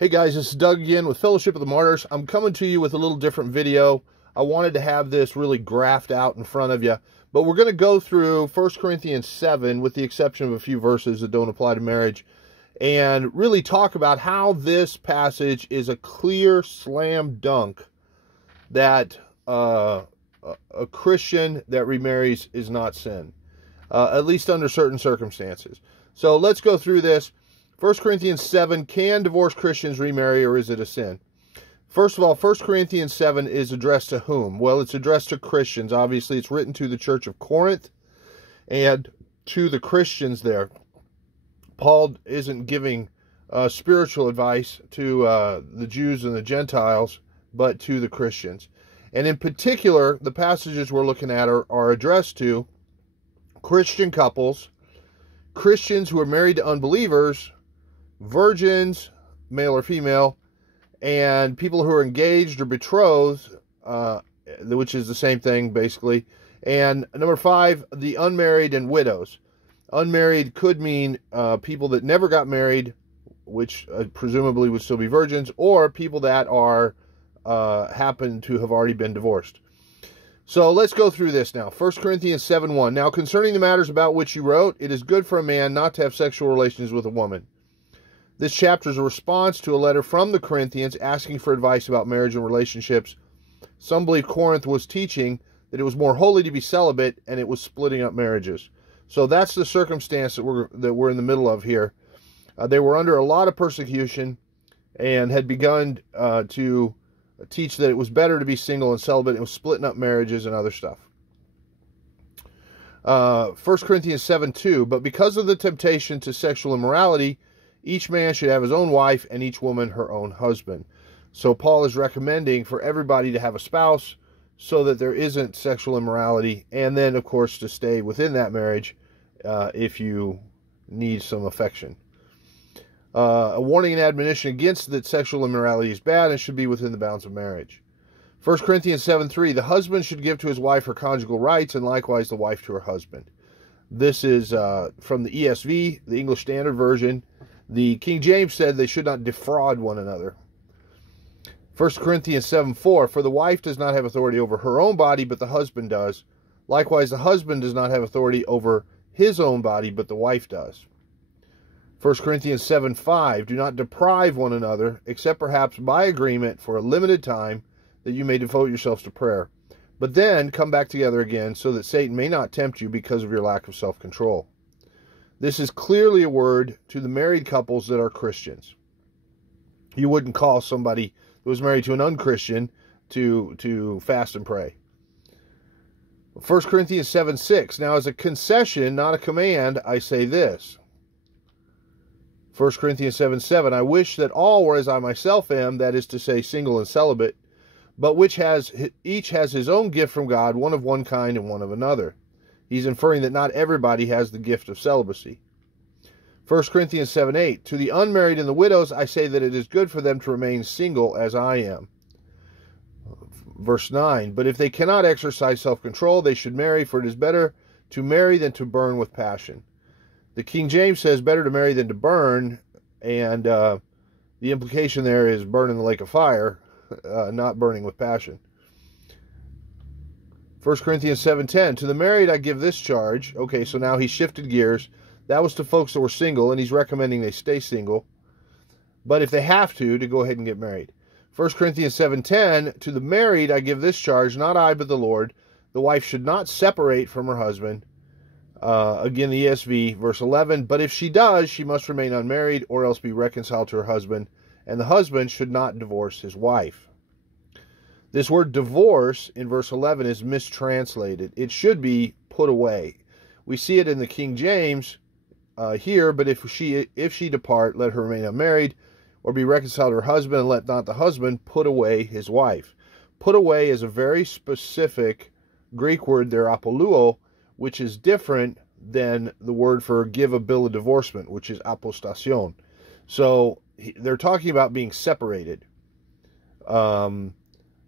Hey guys, this is Doug again with Fellowship of the Martyrs. I'm coming to you with a little different video. I wanted to have this really graphed out in front of you, but we're going to go through 1 Corinthians 7 with the exception of a few verses that don't apply to marriage and really talk about how this passage is a clear slam dunk that a Christian that remarries is not sin, at least under certain circumstances. So let's go through this. 1 Corinthians 7, can divorced Christians remarry or is it a sin? First of all, 1 Corinthians 7 is addressed to whom? Well, it's addressed to Christians. Obviously, it's written to the church of Corinth and to the Christians there. Paul isn't giving spiritual advice to the Jews and the Gentiles, but to the Christians. And in particular, the passages we're looking at are addressed to Christian couples, Christians who are married to unbelievers, virgins, male or female, and people who are engaged or betrothed, which is the same thing basically. And number 5, the unmarried and widows. Unmarried could mean people that never got married, which presumably would still be virgins, or people that are happen to have already been divorced. So let's go through this now. 1 Corinthians 7:1. Now concerning the matters about which you wrote, it is good for a man not to have sexual relations with a woman. This chapter is a response to a letter from the Corinthians asking for advice about marriage and relationships. Some believe Corinth was teaching that it was more holy to be celibate, and it was splitting up marriages. So that's the circumstance that we're in the middle of here. They were under a lot of persecution and had begun to teach that it was better to be single and celibate. It was splitting up marriages and other stuff. 1 Corinthians 7:2, but because of the temptation to sexual immorality, each man should have his own wife and each woman her own husband. So Paul is recommending for everybody to have a spouse so that there isn't sexual immorality, and then, of course, to stay within that marriage if you need some affection. A warning and admonition against that sexual immorality is bad and should be within the bounds of marriage. 1 Corinthians 7:3, the husband should give to his wife her conjugal rights, and likewise the wife to her husband. This is from the ESV, the English Standard Version. The King James said they should not defraud one another. 1 Corinthians 7:4, for the wife does not have authority over her own body, but the husband does. Likewise, the husband does not have authority over his own body, but the wife does. 1 Corinthians 7:5, do not deprive one another, except perhaps by agreement for a limited time, that you may devote yourselves to prayer. But then come back together again, so that Satan may not tempt you because of your lack of self-control. This is clearly a word to the married couples that are Christians. You wouldn't call somebody who was married to an unchristian to fast and pray. 1 Corinthians 7:6, now as a concession, not a command, I say this. 1 Corinthians 7:7, I wish that all were as I myself am, that is to say, single and celibate, but each has his own gift from God, one of one kind and one of another. He's inferring that not everybody has the gift of celibacy. 1 Corinthians 7:8, to the unmarried and the widows, I say that it is good for them to remain single as I am. Verse 9, but if they cannot exercise self-control, they should marry, for it is better to marry than to burn with passion. The King James says better to marry than to burn, and the implication there is burn in the lake of fire, not burning with passion. 1 Corinthians 7:10, to the married I give this charge. Okay, so now he shifted gears. That was to folks that were single, and he's recommending they stay single. But if they have to go ahead and get married. 1 Corinthians 7:10, to the married I give this charge, not I but the Lord. The wife should not separate from her husband. Again, the ESV, verse 11, but if she does, she must remain unmarried or else be reconciled to her husband, and the husband should not divorce his wife. This word divorce in verse 11 is mistranslated. It should be put away. We see it in the King James here, but if she depart, let her remain unmarried, or be reconciled to her husband, and let not the husband put away his wife. Put away is a very specific Greek word there, apoluo, which is different than the word for give a bill of divorcement, which is apostasyon. So they're talking about being separated.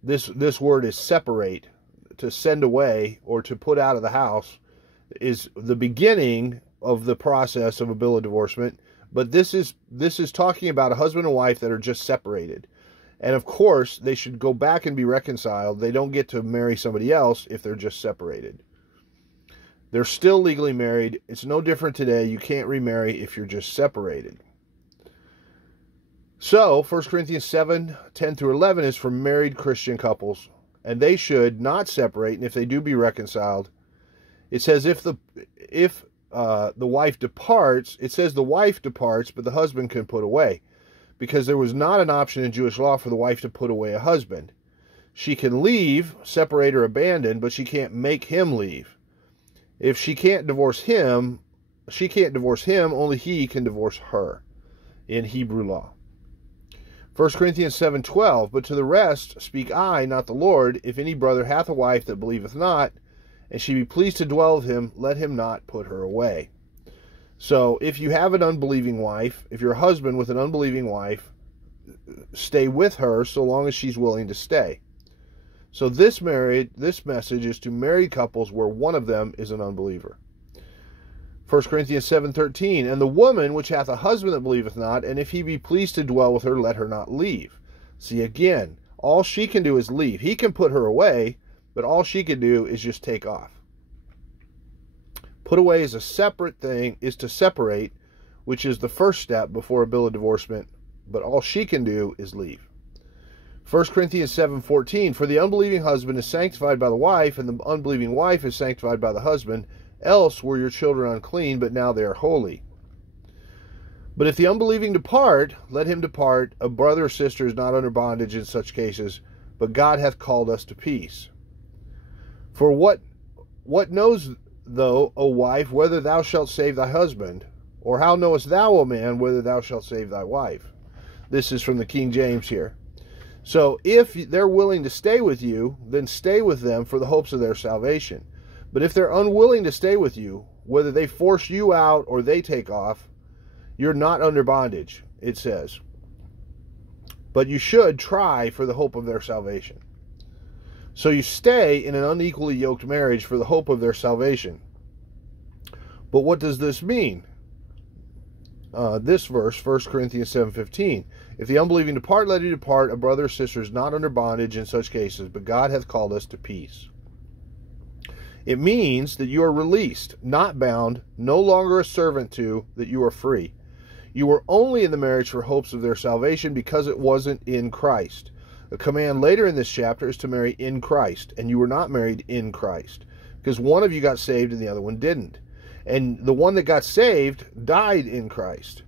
This word is separate, to send away or to put out of the house, is the beginning of the process of a bill of divorcement, But this is talking about a husband and wife that are just separated. And of course, they should go back and be reconciled. They don't get to marry somebody else if they're just separated. They're still legally married. It's no different today. You can't remarry if you're just separated. So, 1 Corinthians 7, 10 through 11 is for married Christian couples. And they should not separate. And if they do be reconciled, it says if the wife departs, it says the wife departs, but the husband can put away. Because there was not an option in Jewish law for the wife to put away a husband. She can leave, separate or abandon, but she can't make him leave. If she can't divorce him, only he can divorce her in Hebrew law. 1 Corinthians 7:12, but to the rest speak I, not the Lord, if any brother hath a wife that believeth not, and she be pleased to dwell with him, let him not put her away. So if you have an unbelieving wife, if you're a husband with an unbelieving wife, stay with her so long as she's willing to stay. So this message is to married couples where one of them is an unbeliever. 1 Corinthians 7:13, and the woman which hath a husband that believeth not, and if he be pleased to dwell with her, let her not leave. See, again, all she can do is leave. He can put her away, but all she can do is just take off. Put away is a separate thing, is to separate, which is the first step before a bill of divorcement, but all she can do is leave. 1 Corinthians 7:14, for the unbelieving husband is sanctified by the wife, and the unbelieving wife is sanctified by the husband. Else were your children unclean, but now they are holy. But if the unbelieving depart, let him depart. A brother or sister is not under bondage in such cases, but God hath called us to peace. For what knows thou, O wife, whether thou shalt save thy husband? Or how knowest thou, O man, whether thou shalt save thy wife? This is from the King James here. So if they're willing to stay with you, then stay with them for the hopes of their salvation. But if they're unwilling to stay with you, whether they force you out or they take off, you're not under bondage, it says. But you should try for the hope of their salvation. So you stay in an unequally yoked marriage for the hope of their salvation. But what does this mean? This verse, 1 Corinthians 7:15. If the unbelieving depart, let him depart. A brother or sister is not under bondage in such cases, but God hath called us to peace. It means that you are released, not bound, no longer a servant to, that you are free. You were only in the marriage for hopes of their salvation because it wasn't in Christ. A command later in this chapter is to marry in Christ, and you were not married in Christ, because one of you got saved and the other one didn't. And the one that got saved died in Christ.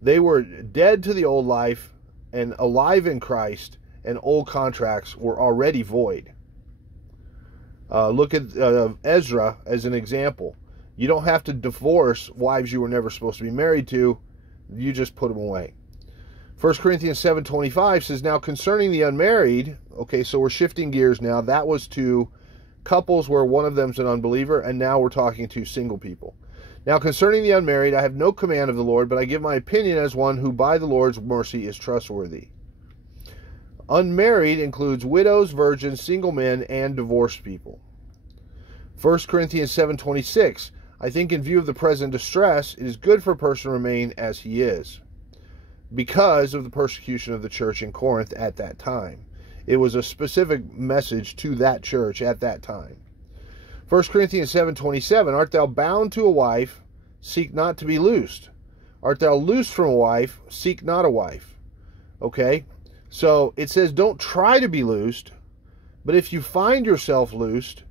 They were dead to the old life and alive in Christ, and old contracts were already void. Look at Ezra as an example. You don't have to divorce wives you were never supposed to be married to. You just put them away. 1 Corinthians 7:25 says, now concerning the unmarried, okay, so we're shifting gears now. That was to couples where one of them's an unbeliever, and now we're talking to single people. Now concerning the unmarried, I have no command of the Lord, but I give my opinion as one who by the Lord's mercy is trustworthy. Unmarried includes widows, virgins, single men, and divorced people. 1 Corinthians 7:26, I think in view of the present distress, it is good for a person to remain as he is, because of the persecution of the church in Corinth at that time. It was a specific message to that church at that time. 1 Corinthians 7:27, art thou bound to a wife, seek not to be loosed. Art thou loosed from a wife, seek not a wife. Okay? So it says don't try to be loosed, but if you find yourself loosed,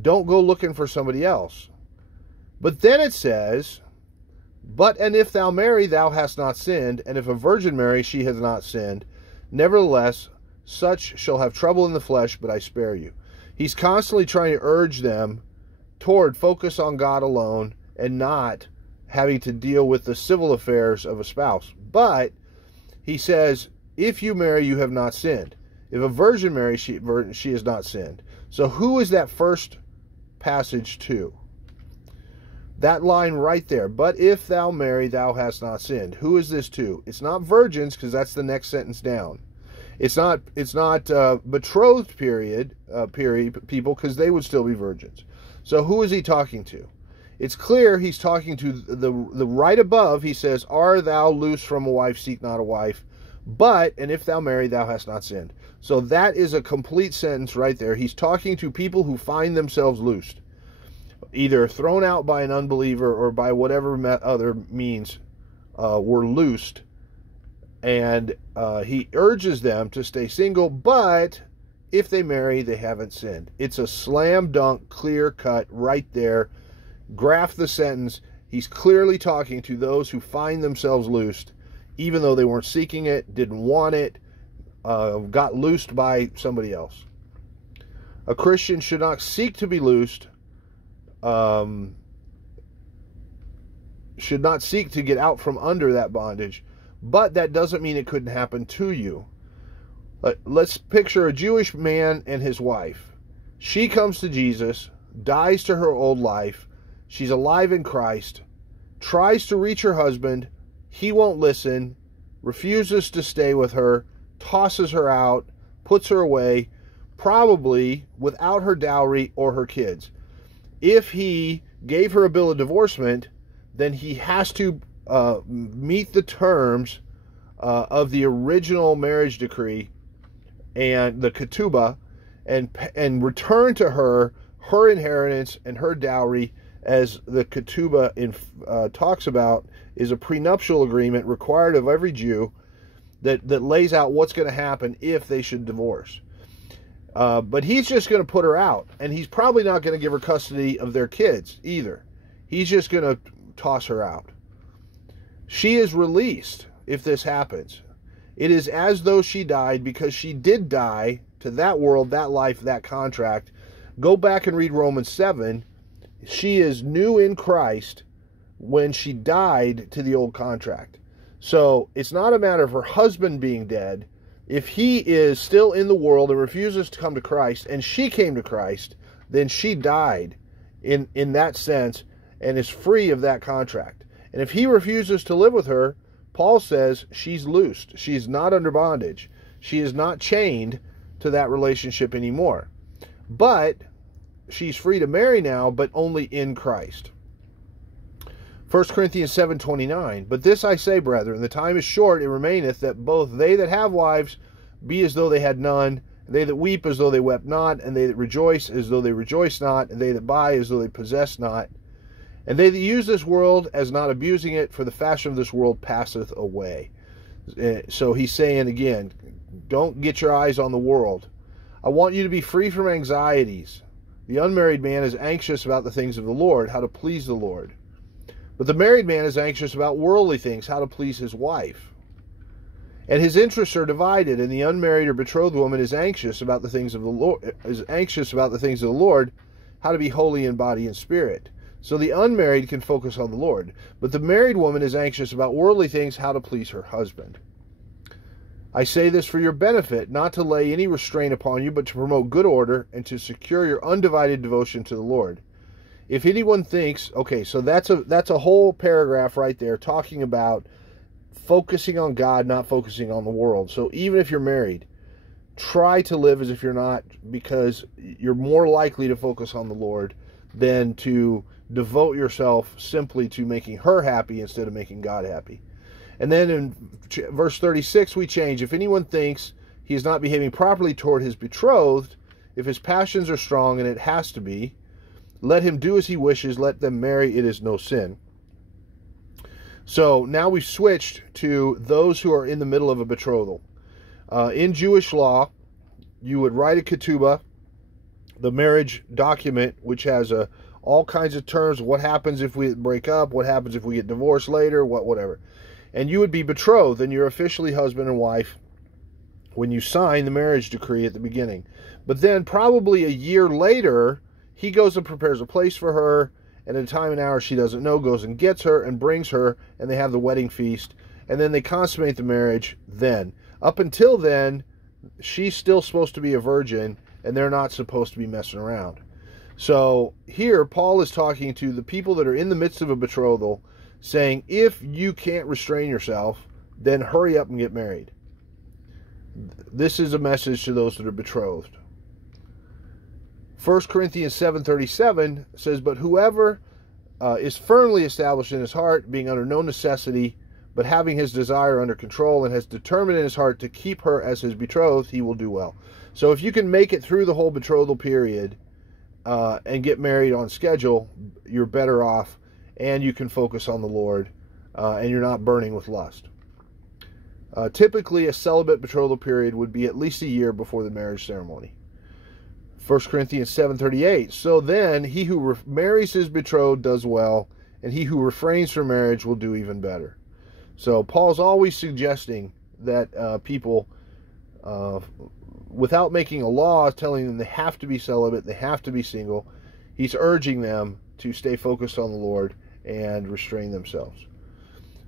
don't go looking for somebody else. But then it says, and if thou marry, thou hast not sinned, and if a virgin marry, she hath not sinned. Nevertheless, such shall have trouble in the flesh, but I spare you. He's constantly trying to urge them toward focus on God alone and not having to deal with the civil affairs of a spouse. But he says, if you marry, you have not sinned. If a virgin marries, she has not sinned. So who is that first passage to? That line right there. But if thou marry, thou hast not sinned. Who is this to? It's not virgins, because that's the next sentence down. It's not betrothed period people, because they would still be virgins. So who is he talking to? It's clear he's talking to the right above. He says, "Are thou loose from a wife, seek not a wife. But, and if thou marry, thou hast not sinned." So that is a complete sentence right there. He's talking to people who find themselves loosed, either thrown out by an unbeliever or by whatever other means were loosed. And he urges them to stay single, but if they marry, they haven't sinned. It's a slam dunk, clear cut right there. Graph the sentence. He's clearly talking to those who find themselves loosed, even though they weren't seeking it, didn't want it, got loosed by somebody else. A Christian should not seek to be loosed, should not seek to get out from under that bondage, but that doesn't mean it couldn't happen to you. Let's picture a Jewish man and his wife. She comes to Jesus, dies to her old life. She's alive in Christ, tries to reach her husband. He won't listen, refuses to stay with her, tosses her out, puts her away, probably without her dowry or her kids. If he gave her a bill of divorcement, then he has to meet the terms of the original marriage decree and the ketubah, and return to her inheritance and her dowry, as the ketubah talks about, is a prenuptial agreement required of every Jew that lays out what's going to happen if they should divorce. But he's just going to put her out, and he's probably not going to give her custody of their kids either. He's just going to toss her out. She is released if this happens. It is as though she died, because she did die to that world, that life, that contract. Go back and read Romans 7. She is new in Christ when she died to the old contract. So it's not a matter of her husband being dead. If he is still in the world and refuses to come to Christ, and she came to Christ, then she died in that sense and is free of that contract. And if he refuses to live with her, Paul says she's loosed. She's not under bondage. She is not chained to that relationship anymore. But she's free to marry now, but only in Christ. 1 Corinthians 7:29, "But this I say, brethren, the time is short, it remaineth, that both they that have wives be as though they had none, and they that weep as though they wept not, and they that rejoice as though they rejoice not, and they that buy as though they possess not, and they that use this world as not abusing it, for the fashion of this world passeth away." So he's saying again, don't get your eyes on the world. I want you to be free from anxieties. The unmarried man is anxious about the things of the Lord, how to please the Lord. But the married man is anxious about worldly things, how to please his wife. And his interests are divided, and the unmarried or betrothed woman is anxious about the things of the Lord, how to be holy in body and spirit. So the unmarried can focus on the Lord, but the married woman is anxious about worldly things, how to please her husband. I say this for your benefit, not to lay any restraint upon you, but to promote good order and to secure your undivided devotion to the Lord. If anyone thinks, okay, so that's a whole paragraph right there talking about focusing on God, not focusing on the world. So even if you're married, try to live as if you're not, because you're more likely to focus on the Lord than to devote yourself simply to making her happy instead of making God happy. And then in verse 36, we change. If anyone thinks he is not behaving properly toward his betrothed, if his passions are strong, and it has to be, let him do as he wishes, let them marry, it is no sin. So now we've switched to those who are in the middle of a betrothal. In Jewish law, you would write a ketubah, the marriage document, which has all kinds of terms. What happens if we break up? What happens if we get divorced later? Whatever. And you would be betrothed, and you're officially husband and wife when you sign the marriage decree at the beginning. But then probably a year later, he goes and prepares a place for her, and at a time and hour she doesn't know, goes and gets her and brings her, and they have the wedding feast, and then they consummate the marriage then. Up until then, she's still supposed to be a virgin, and they're not supposed to be messing around. So here, Paul is talking to the people that are in the midst of a betrothal, saying, if you can't restrain yourself, then hurry up and get married. This is a message to those that are betrothed. 1 Corinthians 7:37 says, but whoever is firmly established in his heart, being under no necessity, but having his desire under control, and has determined in his heart to keep her as his betrothed, he will do well. So if you can make it through the whole betrothal period and get married on schedule, you're better off, and you can focus on the Lord, and you're not burning with lust. Typically, a celibate betrothal period would be at least a year before the marriage ceremony. 1 Corinthians 7:38, so then he who marries his betrothed does well, and he who refrains from marriage will do even better. So Paul's always suggesting that people, without making a law telling them they have to be celibate, they have to be single, he's urging them to stay focused on the Lord and restrain themselves.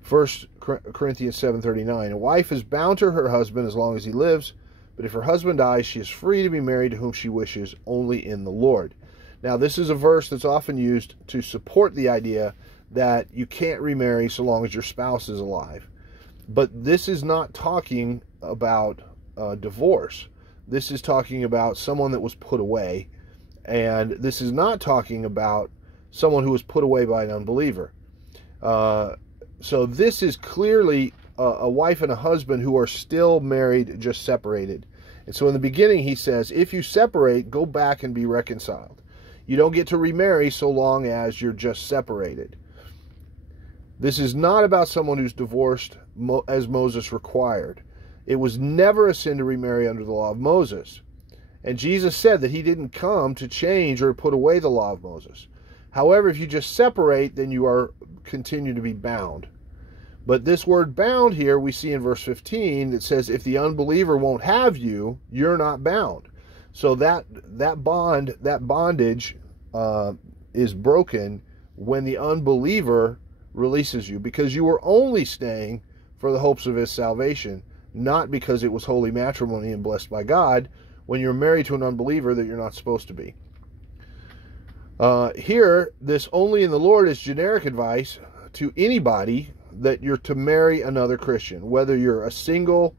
1 Corinthians 7:39, a wife is bound to her husband as long as he lives, but if her husband dies, she is free to be married to whom she wishes, only in the Lord. Now, this is a verse that's often used to support the idea that you can't remarry so long as your spouse is alive. But this is not talking about divorce. This is talking about someone that was put away. And this is not talking about someone who was put away by an unbeliever. So this is clearly a wife and a husband who are still married, just separated. And so in the beginning he says, if you separate, go back and be reconciled. You don't get to remarry so long as you're just separated. This is not about someone who's divorced as Moses required. It was never a sin to remarry under the law of Moses. And Jesus said that he didn't come to change or put away the law of Moses. However, if you just separate, then you are continue to be bound. But this word bound here, we see in verse 15, that says if the unbeliever won't have you, you're not bound. So that bondage is broken when the unbeliever releases you, because you were only staying for the hopes of his salvation, not because it was holy matrimony and blessed by God, when you're married to an unbeliever that you're not supposed to be. Here, this only in the Lord is generic advice to anybody that you're to marry another Christian. Whether you're a single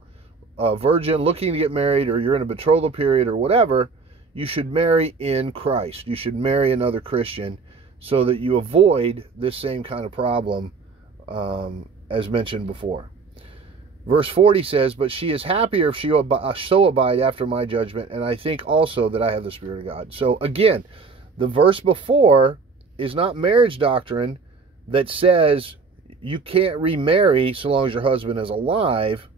virgin looking to get married, or you're in a betrothal period or whatever, you should marry in Christ. You should marry another Christian so that you avoid this same kind of problem as mentioned before. Verse 40 says, but she is happier if she so abide after my judgment, and I think also that I have the Spirit of God. So again, the verse before is not marriage doctrine that says you can't remarry so long as your husband is alive.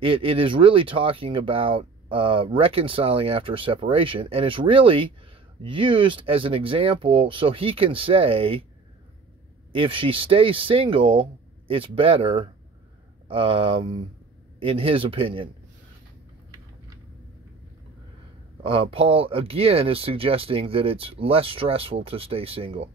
It is really talking about reconciling after a separation, and it's really used as an example so he can say if she stays single, it's better, in his opinion. Paul again is suggesting that it's less stressful to stay single.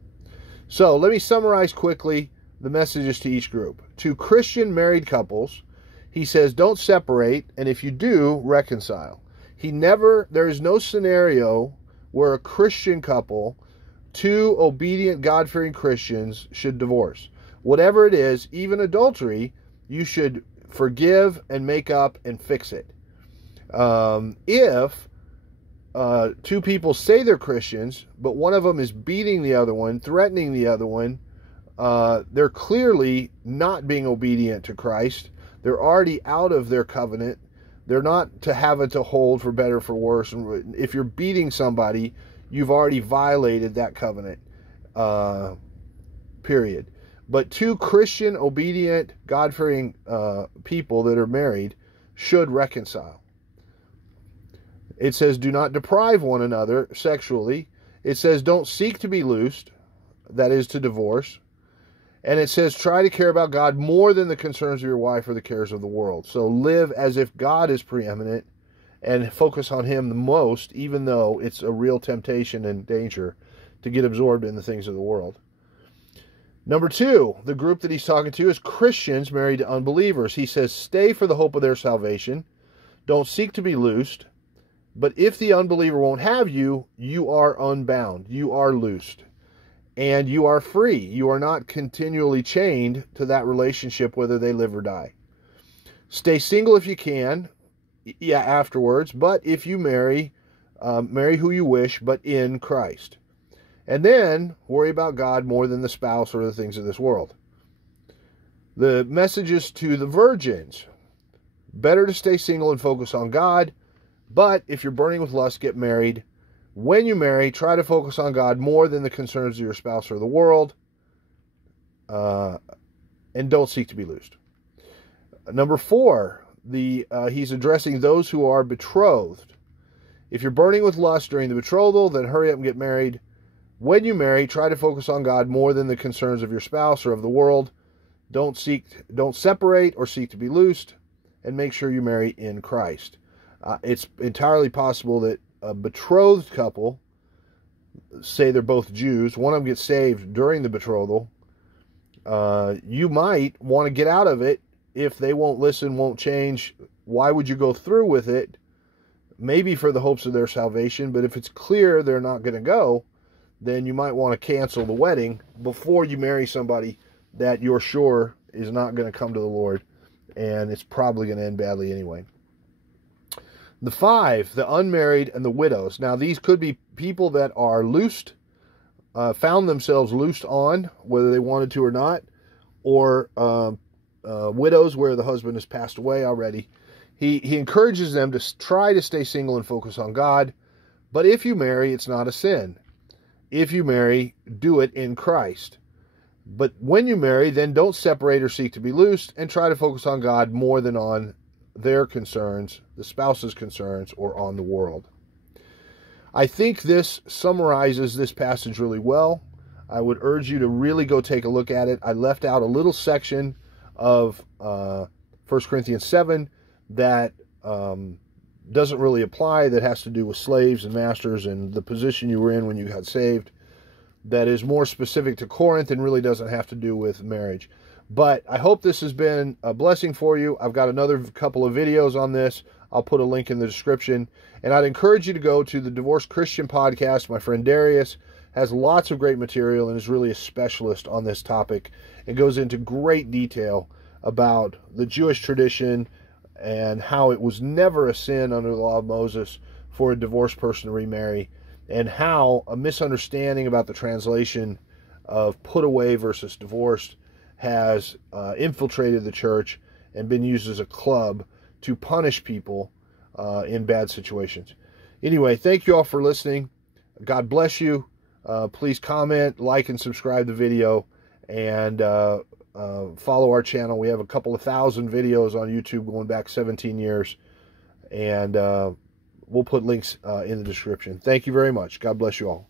So let me summarize quickly the messages to each group. To Christian married couples, he says don't separate, and if you do, reconcile. There is no scenario where a Christian couple, two obedient, God-fearing Christians, should divorce. Whatever it is, even adultery, you should forgive and make up and fix it. If two people say they're Christians, but one of them is beating the other one, threatening the other one, they're clearly not being obedient to Christ. They're already out of their covenant. They're not to have it to hold for better, for worse. And if you're beating somebody, you've already violated that covenant, period. But two Christian, obedient, God-fearing people that are married should reconcile. It says, do not deprive one another sexually. It says, don't seek to be loosed, that is, to divorce. And it says, try to care about God more than the concerns of your wife or the cares of the world. So live as if God is preeminent and focus on him the most, even though it's a real temptation and danger to get absorbed in the things of the world. Number two, the group that he's talking to is Christians married to unbelievers. He says, stay for the hope of their salvation. Don't seek to be loosed. But if the unbeliever won't have you, you are unbound. You are loosed. And you are free. You are not continually chained to that relationship, whether they live or die. Stay single if you can, afterwards. But if you marry, marry who you wish, but in Christ. And then worry about God more than the spouse or the things of this world. The messages to the virgins. Better to stay single and focus on God. But if you're burning with lust, get married. When you marry, try to focus on God more than the concerns of your spouse or the world. And don't seek to be loosed. Number 4, he's addressing those who are betrothed. If you're burning with lust during the betrothal, then hurry up and get married. When you marry, try to focus on God more than the concerns of your spouse or of the world. Don't separate or seek to be loosed, and make sure you marry in Christ. It's entirely possible that a betrothed couple, say they're both Jews, one of them gets saved during the betrothal. You might want to get out of it if they won't listen, won't change. Why would you go through with it? Maybe for the hopes of their salvation, but if it's clear they're not going to go, then you might want to cancel the wedding before you marry somebody that you're sure is not going to come to the Lord, and it's probably going to end badly anyway. The 5, the unmarried and the widows. Now, these could be people that are loosed, found themselves loosed on, whether they wanted to or not, or widows where the husband has passed away already. He encourages them to try to stay single and focus on God, but if you marry, it's not a sin. If you marry, do it in Christ. But when you marry, then don't separate or seek to be loosed, and try to focus on God more than on their concerns, the spouse's concerns, or on the world. I think this summarizes this passage really well. I would urge you to really go take a look at it. I left out a little section of 1 Corinthians 7 that doesn't really apply, that has to do with slaves and masters and the position you were in when you got saved, that is more specific to Corinth and really doesn't have to do with marriage. But I hope this has been a blessing for you. I've got another couple of videos on this. I'll put a link in the description. And I'd encourage you to go to the Divorced Christian podcast. My friend Darius has lots of great material and is really a specialist on this topic. It goes into great detail about the Jewish tradition and how it was never a sin under the law of Moses for a divorced person to remarry, and how a misunderstanding about the translation of put away versus divorced has infiltrated the church and been used as a club to punish people in bad situations. Anyway, thank you all for listening. God bless you. Please comment, like, and subscribe the video, and follow our channel. We have a couple of thousand videos on YouTube going back 17 years, and we'll put links in the description. Thank you very much. God bless you all.